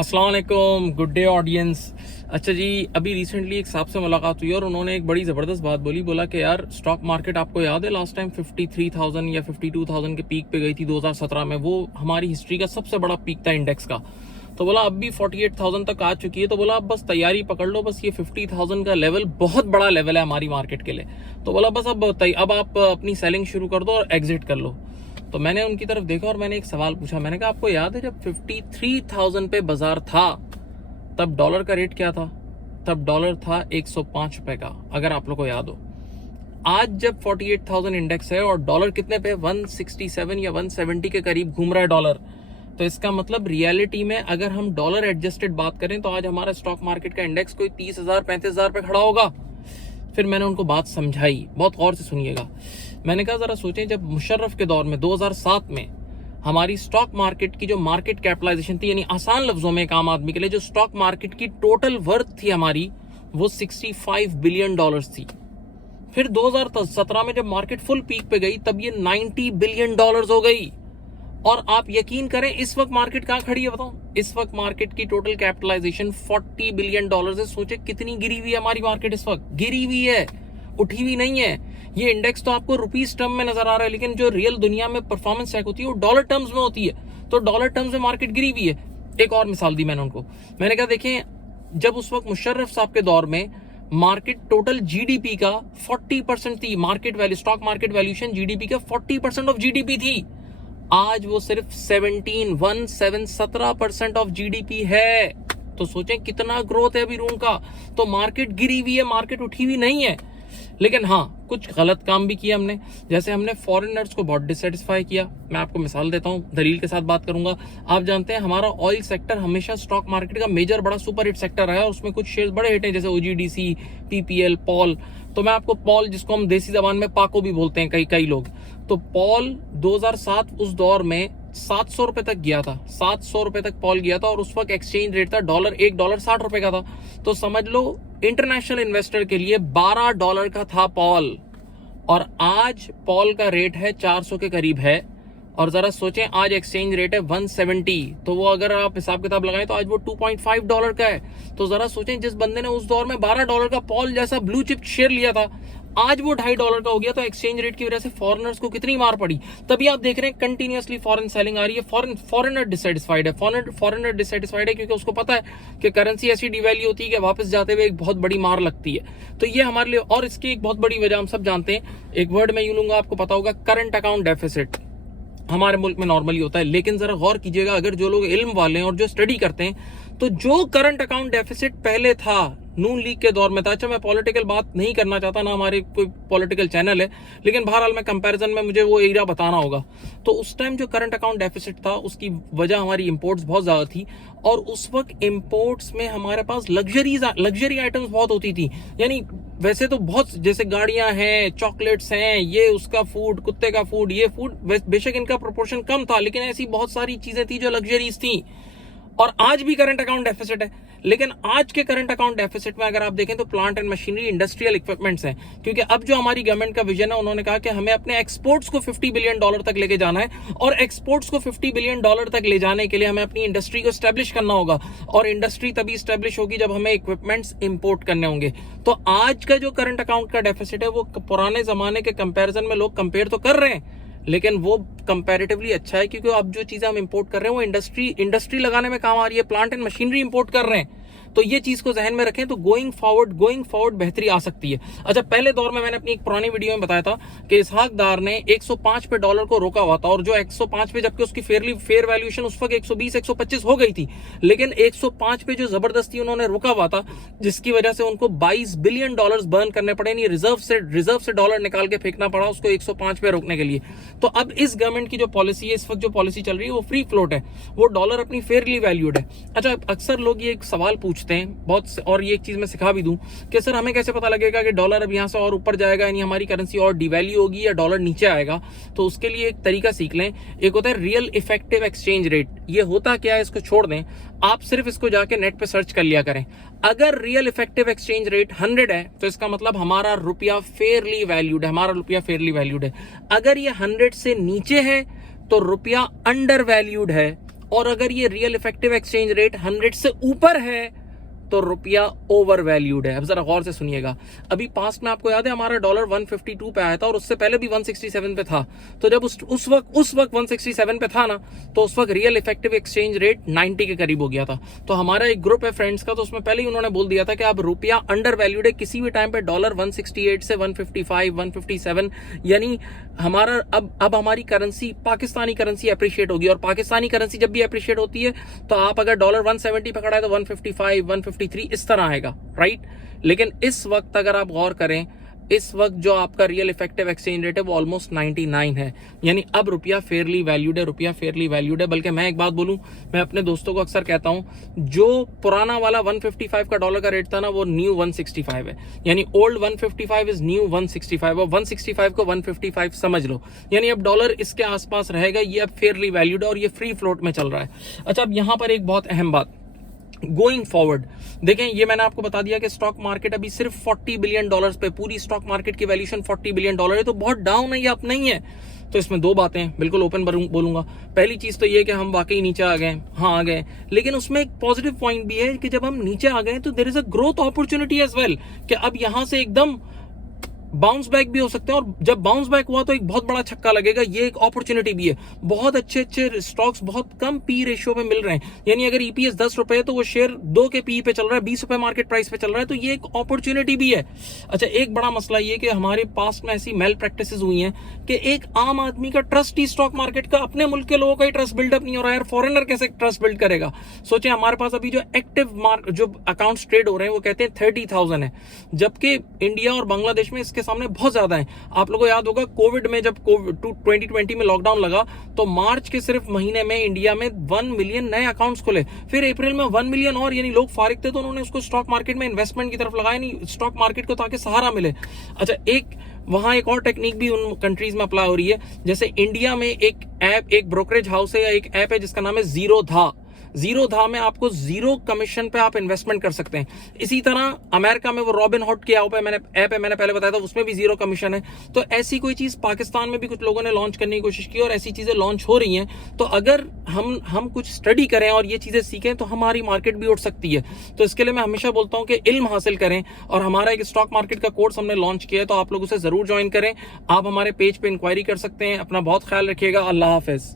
अस्सलाम वालेकुम, good day audience. अच्छा जी, अभी रिसेंटली एक साहब से मुलाकात हुई और उन्होंने एक बड़ी ज़बरदस्त बात बोली। बोला कि यार स्टॉक मार्केट आपको याद है लास्ट टाइम 53,000 या 52,000 के पीक पे गई थी 2017 में। वो हमारी हिस्ट्री का सबसे बड़ा पीक था इंडेक्स का। तो बोला अब भी 48,000 तक आ चुकी है। तो बोला अब बस तैयारी पकड़ लो, बस ये 50,000 का लेवल बहुत बड़ा लेवल है हमारी मार्केट के लिए। तो बोला बस अब आप अपनी सेलिंग शुरू कर दो और एग्जिट कर लो। तो मैंने उनकी तरफ देखा और मैंने एक सवाल पूछा। मैंने कहा आपको याद है जब 53,000 पे बाजार था तब डॉलर का रेट क्या था? तब डॉलर था 105 रुपए का, अगर आप लोग को याद हो। आज जब 48,000 इंडेक्स है और डॉलर कितने पे 167 या 170 के करीब घूम रहा है डॉलर, तो इसका मतलब रियलिटी में अगर हम डॉलर एडजस्टेड बात करें तो आज हमारा स्टॉक मार्केट का इंडेक्स कोई 30,000 35,000 पे खड़ा होगा। फिर मैंने उनको बात समझाई, बहुत गौर से सुनिएगा। मैंने कहा जरा सोचें, जब मुशर्रफ के दौर में 2007 में हमारी स्टॉक मार्केट की जो मार्केट कैपिटलाइजेशन थी, यानी आसान लफ्जों में एक आम आदमी के लिए जो स्टॉक मार्केट की टोटल वर्थ थी हमारी, वो 65 बिलियन डॉलर्स थी। फिर 2017 में जब मार्केट फुल पीक पे गई तब ये 90 बिलियन डॉलर्स हो गई। और आप यकीन करें इस वक्त मार्केट कहां खड़ी है बताओ? इस वक्त मार्केट की टोटल कैपिटलाइजेशन 40 बिलियन डॉलर्स है। सोचे कितनी गिरी हुई है हमारी मार्केट, इस वक्त गिरी हुई है, उठी हुई नहीं है। ये इंडेक्स तो आपको रुपीस टर्म में नजर आ रहा है, लेकिन जो रियल दुनिया में परफॉर्मेंस चेक होती है वो डॉलर टर्म्स में होती है। तो डॉलर टर्म्स में मार्केट गिरी हुई है। एक और मिसाल दी मैंने उनको। मैंने कहा देखें, जब उस वक्त मुशर्रफ साहब के दौर में मार्केट टोटल जीडीपी का 40% थी, market value, stock market valuation GDP का 40% ऑफ जीडीपी थी। आज वो सिर्फ 17% ऑफ जीडीपी है। तो सोचें कितना ग्रोथ है अभी रूम का। तो मार्केट गिरी हुई है, मार्केट उठी हुई नहीं है। लेकिन हाँ, कुछ गलत काम भी किया हमने। जैसे हमने फॉरेनर्स को बहुत डिससेटिस्फाई किया। मैं आपको मिसाल देता हूँ, दलील के साथ बात करूंगा। आप जानते हैं हमारा ऑयल सेक्टर हमेशा स्टॉक मार्केट का मेजर बड़ा सुपर हिट सेक्टर रहा है और उसमें कुछ शेयर्स बड़े हिट हैं, जैसे ओजीडीसी, पीपीएल, पॉल। तो मैं आपको पॉल, जिसको हम देसी जबान में पाको भी बोलते हैं कई लोग, तो पॉल 2007 उस दौर में 700 रुपए तक गया था। 700 रुपए तक पॉल गया था और उस वक्त एक्सचेंज रेट था $1 60 रुपए का था। तो समझ लो इंटरनेशनल इन्वेस्टर के लिए $12 का था पॉल। और आज पॉल का रेट है 400 के करीब है। और जरा सोचें, आज एक्सचेंज रेट है 170। तो वो अगर आप हिसाब किताब लगाएं तो आज वो $2.5 का है। तो जरा सोचें, जिस बंदे ने उस दौर में $12 का पॉल जैसा ब्लू चिप शेयर लिया था, आज वो $2.5 का हो गया। तो एक्सचेंज रेट की वजह से फॉरेनर्स को कितनी मार पड़ी। तभी आप देख रहे हैं कंटिन्यूअसली फॉरेन सेलिंग आ रही है। फॉरेनर डिससेटिस्फाइड है। फॉरेनर डिससेटिस्फाइड है क्योंकि उसको पता है कि करेंसी ऐसी डिवैल्यू होती है कि वापस जाते हुए एक बहुत बड़ी मार लगती है। तो ये हमारे लिए, और इसकी एक बहुत बड़ी वजह हम सब जानते हैं। एक वर्ड मैं यूं लूंगा, आपको पता होगा, करंट अकाउंट डेफिसिट। हमारे मुल्क में नॉर्मली होता है, लेकिन जरा गौर कीजिएगा, अगर जो लोग इल्म वाले हैं और जो स्टडी करते हैं, तो जो करंट अकाउंट डेफिसिट पहले था नून लीग के दौर में था। अच्छा, मैं पॉलिटिकल बात नहीं करना चाहता, ना हमारे कोई पॉलिटिकल चैनल है, लेकिन बहरहाल मैं कंपैरिजन में मुझे वो एरिया बताना होगा। तो उस टाइम जो करंट अकाउंट डेफिसिट था उसकी वजह हमारी इंपोर्ट्स बहुत ज्यादा थी। और उस वक्त इंपोर्ट्स में हमारे पास लग्जरी आइटम्स बहुत होती थी। यानी वैसे तो बहुत, जैसे गाड़ियां हैं, चॉकलेट्स हैं, ये उसका फूड, कुत्ते का फूड, ये फूड, बेशक इनका प्रोपोर्शन कम था, लेकिन ऐसी बहुत सारी चीजें थी जो लग्जरीज थी। और आज भी करंट अकाउंट डेफिसिट है। लेकिन आज के करंट अकाउंट डेफिसिट में अगर आप देखें तो plant and machinery, industrial equipments हैं। क्योंकि अब जो हमारी गवर्नमेंट का विजन है, उन्होंने कहा कि हमें अपने एक्सपोर्ट्स को $50 बिलियन तक लेके जाना है। और एक्सपोर्ट्स को $50 बिलियन तक ले जाने के लिए हमें अपनी इंडस्ट्री को स्टैब्लिश करना होगा। और इंडस्ट्री तभी स्टैब्लिश होगी जब हमें इक्विपमेंट्स इंपोर्ट करने होंगे। तो आज का जो करंट अकाउंट का डेफिसिट है वो पुराने जमाने के कंपेरिजन में लोग कंपेयर तो कर रहे हैं, लेकिन वो कंपैरेटिवली अच्छा है, क्योंकि अब जो चीजें हम इंपोर्ट कर रहे हैं वो इंडस्ट्री लगाने में काम आ रही है। प्लांट एंड मशीनरी इंपोर्ट कर रहे हैं। तो ये चीज को जहन में रखें, तो गोइंग फॉरवर्ड बेहतरी आ सकती है। अच्छा, पहले दौर में मैंने अपनी एक पुरानी वीडियो में बताया था कि इसहाक डार ने 105 पे डॉलर को रोका हुआ था, और जो 105 पे, जबकि उसकी फेयर वैल्यूएशन उस वक्त 120 125 हो गई थी, लेकिन 105 पे जो जबरदस्ती उन्होंने रोका हुआ था, जिसकी वजह से उनको $22 बिलियन बर्न करने पड़े, नहीं रिजर्व से डॉलर निकाल के फेंकना पड़ा उसको 105 पे रोकने के लिए। तो अब इस गवर्नमेंट की जो पॉलिसी है, इस वक्त जो पॉलिसी चल रही है, वो फ्री फ्लोट है, वो डॉलर अपनी फेयरली वैल्यूड है। अच्छा, अक्सर लोग ये एक सवाल पूछते हैं बहुत, और ये एक चीज मैं सिखा भी दूं कि सर हमें कैसे पता लगेगा कि डॉलर अब यहां से और ऊपर जाएगा, यानी हमारी करेंसी और डिवैल्यू होगी, या डॉलर नीचे आएगा। तो उसके लिए एक तरीका सीख लें। एक होता है रियल इफेक्टिव एक्सचेंज रेट। ये होता क्या है, इसको छोड़ दें, आप सिर्फ इसको जाके नेट पे सर्च कर लिया करें। अगर रियल इफेक्टिव एक्सचेंज रेट 100 है तो इसका मतलब हमारा रुपया फेयरली वैल्यूड है, अगर ये 100 से नीचे है तो रुपया अंडर वैल्यूड है, और अगर ये रियल इफेक्टिव एक्सचेंज रेट 100 से ऊपर है तो रुपया ओवर वैल्यूड है। अब जरा गौर से सुनिएगा, अभी पास्ट में आपको याद है हमारा डॉलर 152 पे आया था और उससे पहले भी 167 पे था। तो जब उस वक्त 167 पे था ना, तो उस वक्त रियल इफेक्टिव एक्सचेंज रेट 90 के करीब हो गया था। तो हमारा एक ग्रुप है फ्रेंड्स का, तो उसमें पहले ही उन्होंने बोल दिया था कि अब रुपया अंडर वैल्यूड है। किसी भी टाइम पे डॉलर 168 से 155 157 यानी हमारा अब हमारी करेंसी पाकिस्तानी करेंसी अप्रिशिएट होगी, और पाकिस्तानी करेंसी जब भी अप्रिशिएट होती है तो आप अगर डॉलर 170 पकड़ा है तो 155 153 इस तरह आएगा, राइट। लेकिन इस वक्त अगर आप गौर करें, इस वक्त जो आपका रियल इफेक्टिव एक्सचेंज रेट है वो ऑलमोस्ट 99 है, यानी अब रुपया फेयरली वैल्यूड है, रुपया फेयरली वैल्यूड है। बल्कि मैं एक बात बोलूं, मैं अपने दोस्तों को अक्सर कहता हूं, जो पुराना वाला 155 का डॉलर का रेट था ना, वो न्यू 165 है, यानी ओल्ड 155 इज न्यू 165, और 165 को 155 समझ लो, यानी अब डॉलर इसके आसपास रहेगा। ये अब फेयरली वैल्यूड है और ये फ्री फ्लोट में चल रहा है। अच्छा, अब यहां पर एक बहुत अहम बात, गोइंग फॉरवर्ड देखें, ये मैंने आपको बता दिया कि स्टॉक मार्केट अभी सिर्फ 40 बिलियन डॉलर्स पे, पूरी स्टॉक मार्केट की वैल्यूएशन 40 बिलियन डॉलर है, तो बहुत डाउन है, ये अप नहीं है। तो इसमें दो बातें बिल्कुल ओपन बोलूंगा। पहली चीज तो ये कि हम वाकई नीचे आ गए, हाँ आ गए, लेकिन उसमें एक पॉजिटिव पॉइंट भी है कि जब हम नीचे आ गए तो there is a growth opportunity as well, कि अब यहां से एकदम बाउंस बैक भी हो सकते हैं, और जब बाउंस बैक हुआ तो एक बहुत बड़ा छक्का लगेगा, ये एक अपॉर्चुनिटी भी है। बहुत अच्छे अच्छे स्टॉक्स बहुत कम पी रेशियो पे मिल रहे हैं, यानी अगर ईपीएस 10 रुपए है तो वो शेयर 2 के पी पे चल रहा है, 20 रुपए मार्केट प्राइस पे चल रहा है, तो ये एक अपॉर्चुनिटी भी है। अच्छा, एक बड़ा मसला ये कि हमारे पास में ऐसी मेल प्रैक्टिसेस हुई हैं कि एक आम आदमी का ट्रस्ट ही स्टॉक मार्केट का, अपने मुल्क के लोगों का ही ट्रस्ट बिल्डअप नहीं हो रहा है, फॉरेनर कैसे ट्रस्ट बिल्ड करेगा। सोचे हमारे पास अभी जो एक्टिव जो अकाउंट्स ट्रेड हो रहे हैं वो कहते हैं 30,000 है, जबकि इंडिया और बांग्लादेश में इसके सामने बहुत ज्यादा है। आप लोगों को याद होगा कोविड में, जब 2020 में लॉकडाउन लगा तो मार्च के सिर्फ महीने में इंडिया में 1 मिलियन नए अकाउंट्स खुले, फिर अप्रैल में 1 मिलियन और, यानी लोग फारिग थे तो उन्होंने उसको स्टॉक मार्केट में इन्वेस्टमेंट की तरफ लगाया, नहीं स्टॉक मार्केट को ताकि सहारा मिले। अच्छा, वहां एक और टेक्निक भी उन कंट्रीज में अप्लाई हो रही है, जैसे इंडिया में एक ब्रोकरेज हाउस है या एक ऐप है जिसका नाम है जीरो धा में आपको जीरो कमीशन पे आप इन्वेस्टमेंट कर सकते हैं। इसी तरह अमेरिका में वो रॉबिन हुड के ऐप है, मैंने पहले बताया था, उसमें भी जीरो कमीशन है। तो ऐसी कोई चीज पाकिस्तान में भी कुछ लोगों ने लॉन्च करने की कोशिश की और ऐसी चीजें लॉन्च हो रही हैं। तो अगर हम कुछ स्टडी करें और ये चीजें सीखें तो हमारी मार्केट भी उठ सकती है। तो इसके लिए मैं हमेशा बोलता हूं कि इल्म हासिल करें, और हमारा एक स्टॉक मार्केट का कोर्स हमने लॉन्च किया है, तो आप लोग उसे जरूर ज्वाइन करें। आप हमारे पेज पे इंक्वायरी कर सकते हैं। अपना बहुत ख्याल रखिएगा। अल्लाह हाफिज।